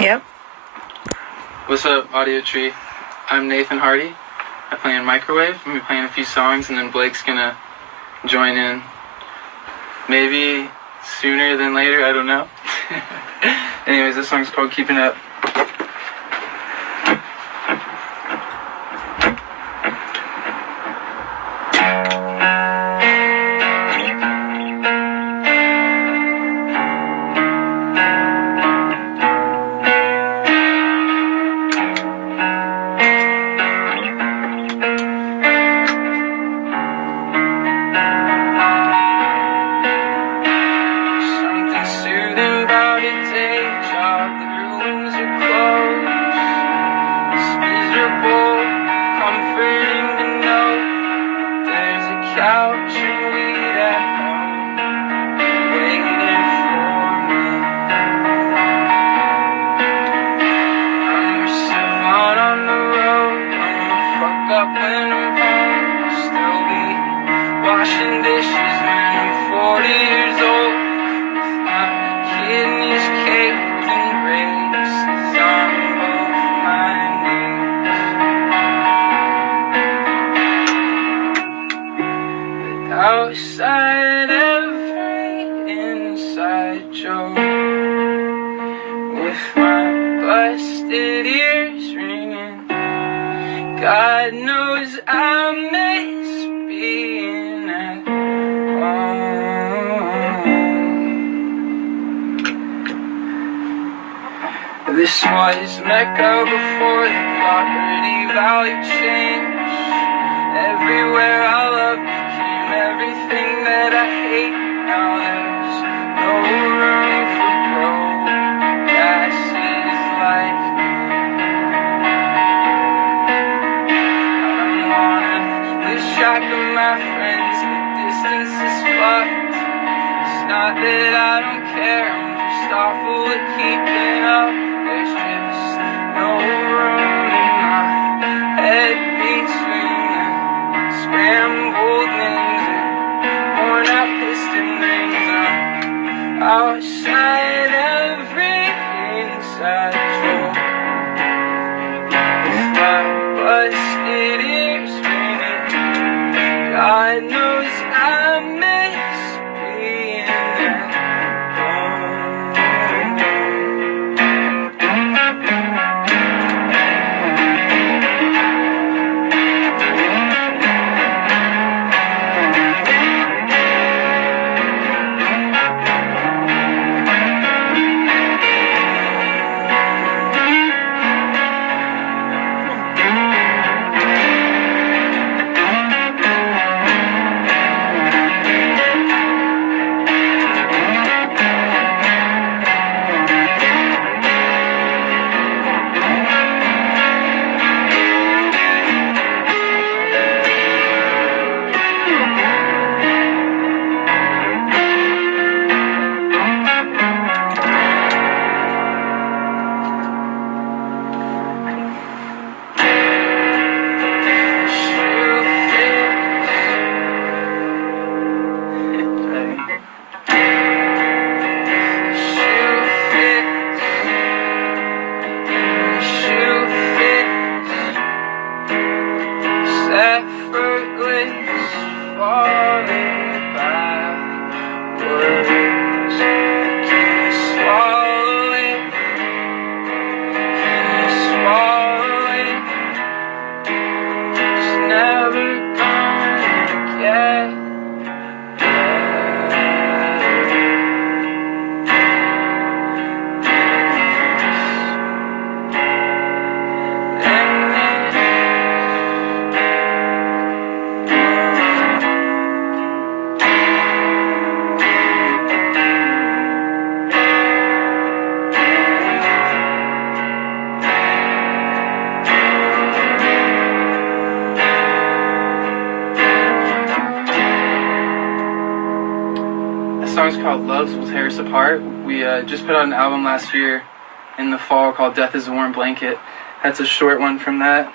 Yep. What's up, Audio Tree? I'm Nathan Hardy. I play in Microwave. I'm gonna be playing a few songs, and then Blake's gonna join in. Maybe sooner than later, I don't know. Anyways, this song's called Keeping Up. Couch and weed at home, waiting for me. I'm surviving on the road. I'ma fuck up when I'm home. I'll still be washing dishes when I'm 40 years old, with my kidneys caked in braces on both my knees. Outside every inside joke, with my busted ears ringing. God knows I miss being at home. This was Mecca before the property value changed. Everywhere I love everything that I hate. Now there's no room for brokasses like me. I don't wanna lose track of my friends. The distance is fucked. It's not that I don't care, I'm just awful at keeping up. There's just no room in my head between the scrambled names. Outside every inside joke, with my busted ears ringing. God knows I miss being at song's called Loves Will Tear Us Apart. We just put out an album last year in the fall called Death is a Warm Blanket. That's a short one from that.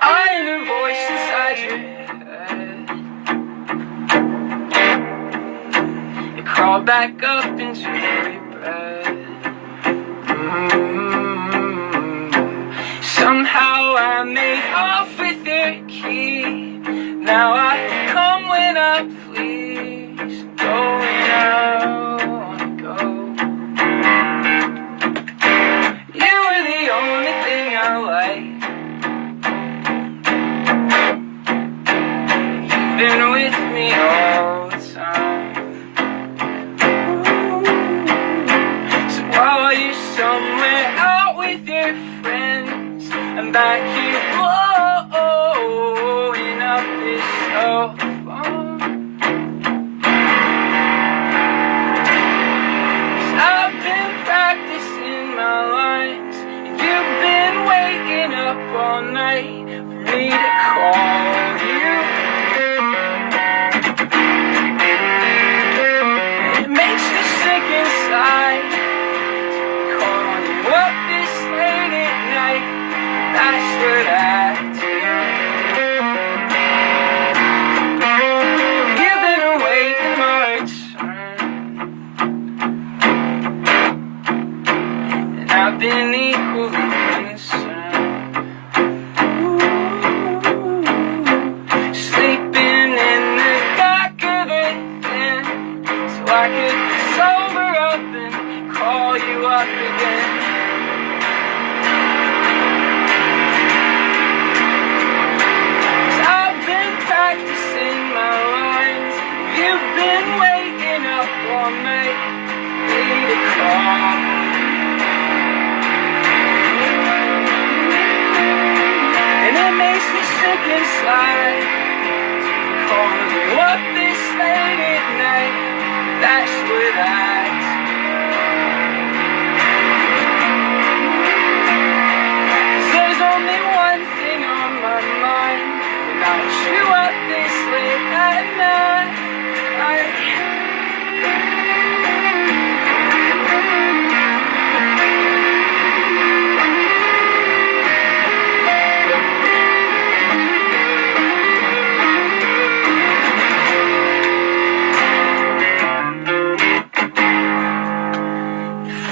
I hear a voice inside your head. crawl back up into my breath. Somehow I made off with your key. Now I come when I please. Going out on go. You were the only thing I like. You've been with me all the time. So while you're somewhere out with your friends, I'm back here blowing up this cell phone. 'Cause I've been practicing my lines, and you've been waking up all night for me to call you. And it makes me sick inside, calling you up this late at night. That's what I do. You've been awaiting my return, and I've been equally concerned. Sleeping in the back of the van, so I could sober up and call you up again. Practicing my lines, you've been waking up all night, ready to call. And it makes me sick inside, calling you up this late at night. That's what I do. 'Cause there's only one thing on my mind. Not you up this late at night.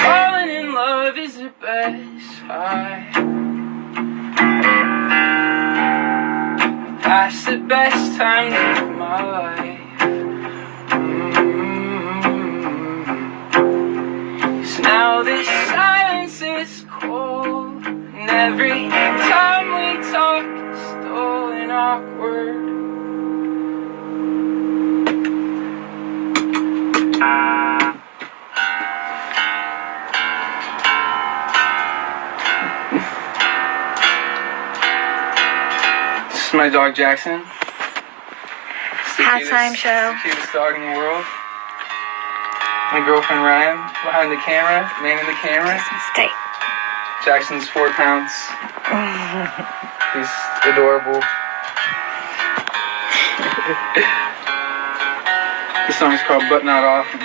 Falling in love is the best high. That's the best time of my life. 'Cause now this silence is cold, and every time we talk it's dull and awkward. This is my dog Jackson. It's the Halftime show. Cutest dog in the world. My girlfriend Ryan behind the camera, man in the camera. Stay. Jackson's 4 pounds. He's adorable. This song's called But Not Often.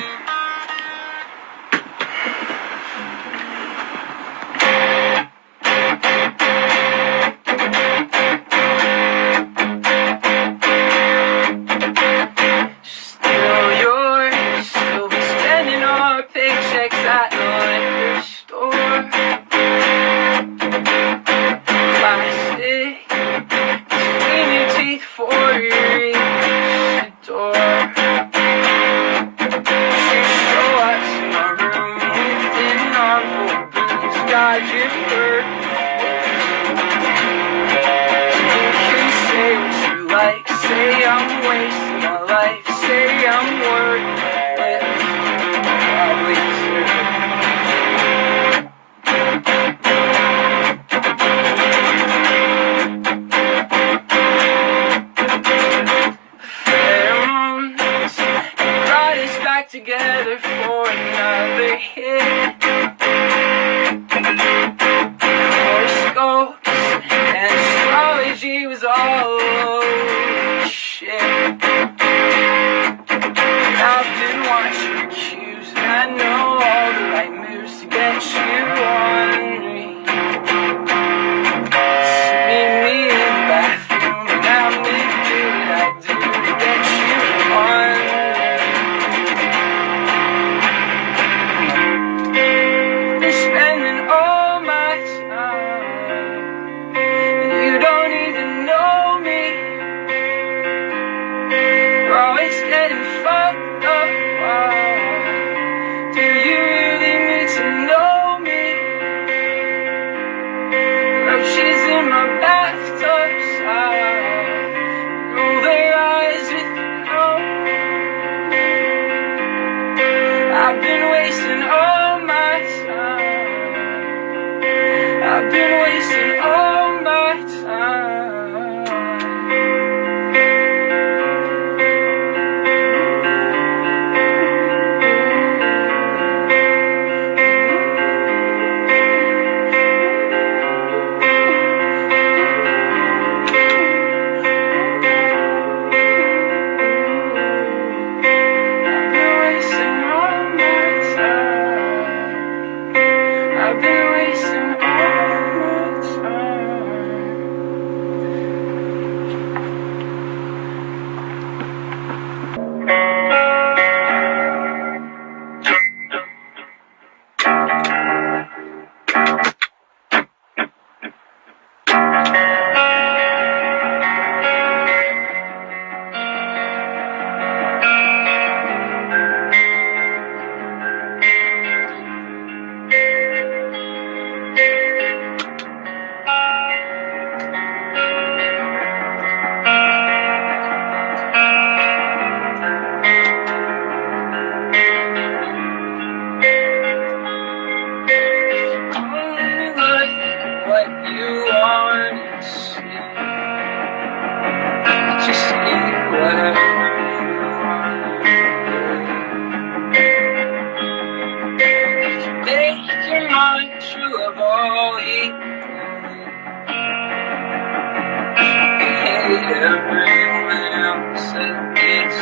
everyone else at this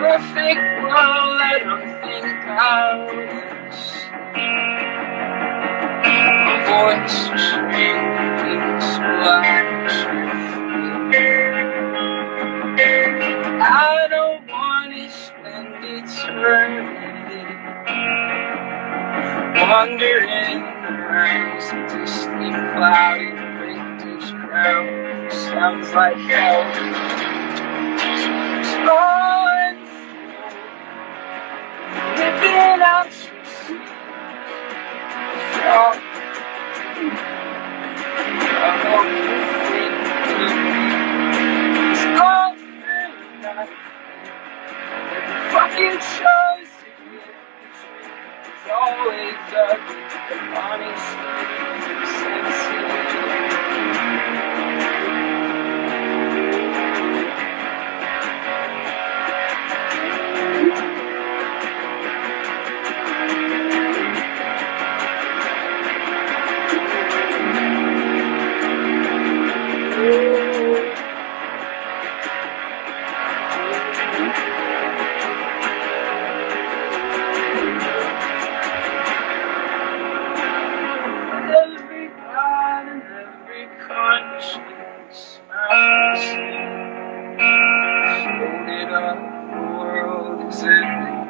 perfect world, I don't think I was. My voice was peace, I don't want to spend eternity wandering around some distant cloudy victor's crown. Sounds like hell. Ripping out your seat. I hope you think it's all fair enough. Every fucking choice is always up. Honesty, every God and every conscience floated up, the world is ending.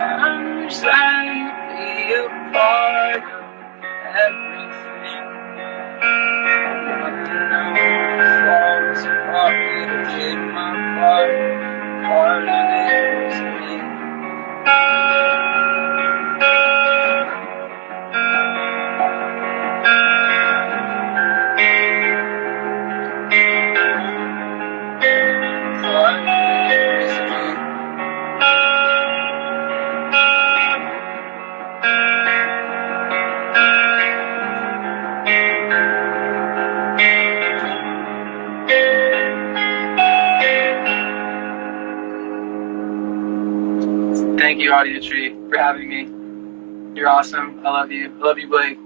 I'm trying to be a part of everything. I know it falls apart, but I did my part. Part of it was me. Thank you, Audiotree, for having me. You're awesome. I love you. I love you, Blake.